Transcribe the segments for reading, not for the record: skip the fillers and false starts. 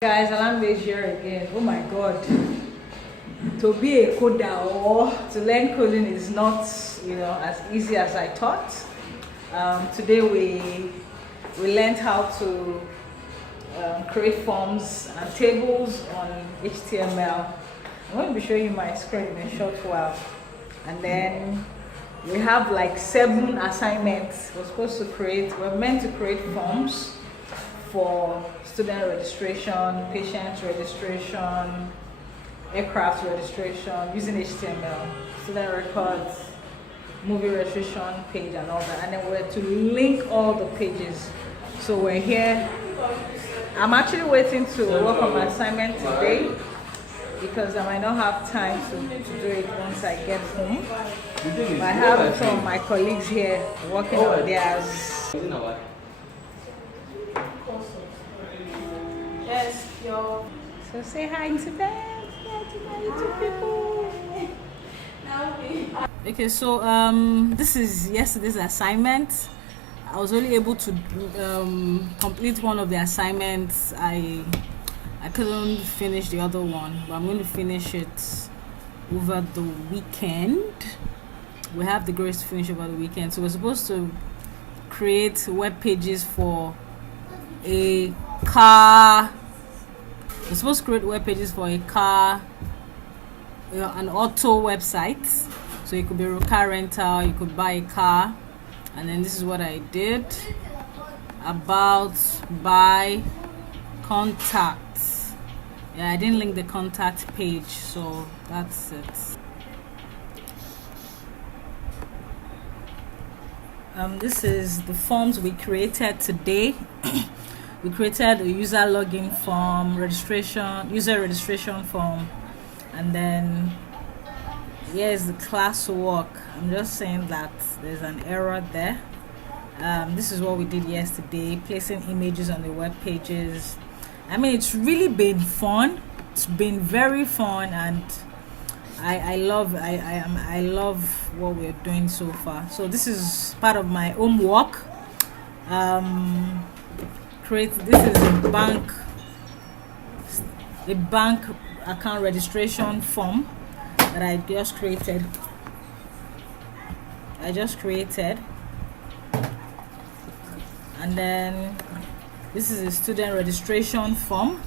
Guys, Alan is here again. Oh my god. To be a coder or to learn coding is not, as easy as I thought. Today we learned how to create forms and tables on HTML. I'm going to be showing you my screen in a short while. And then we have like 7 assignments. We're meant to create forms for student registration, patient registration, aircraft registration using HTML, student records, movie registration page and all that. And then we're to link all the pages. So we're here. I'm actually waiting to work on my assignment today because I might not have time to do it once I get home. But I have some of my colleagues here working on theirs. Yes, yo. So say hi to them. Hi to my YouTube people. Okay, so this is yesterday's assignment. I was only able to complete one of the assignments. I couldn't finish the other one, but I'm going to finish it over the weekend. We have the grace to finish over the weekend. So we're supposed to create web pages for a car. We're supposed to create web pages for a car, an auto website. So it could be a car rental, you could buy a car. And then this is what I did. About, buy, contact. Yeah, I didn't link the contact page, so that's it. This is the forms we created today. We created a user login form, user registration form, and then here's the classwork. I'm just saying that there's an error there. This is what we did yesterday, placing images on the web pages. I mean, it's really been fun. It's been very fun, and I love what we're doing so far. So this is part of my homework. This is a bank account registration form that I just created. And then this is a student registration form,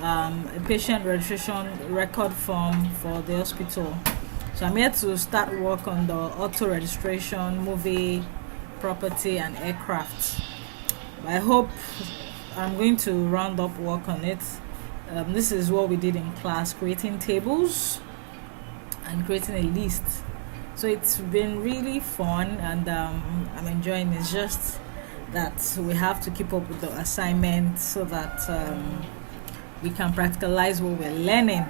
a patient registration record form for the hospital. So I'm here to start work on the auto registration, movie, property and aircraft. I hope I'm going to round up work on it. This is what we did in class, creating tables and creating a list. So it's been really fun, and I'm enjoying it. It's just that we have to keep up with the assignment so that we can practicalize what we're learning.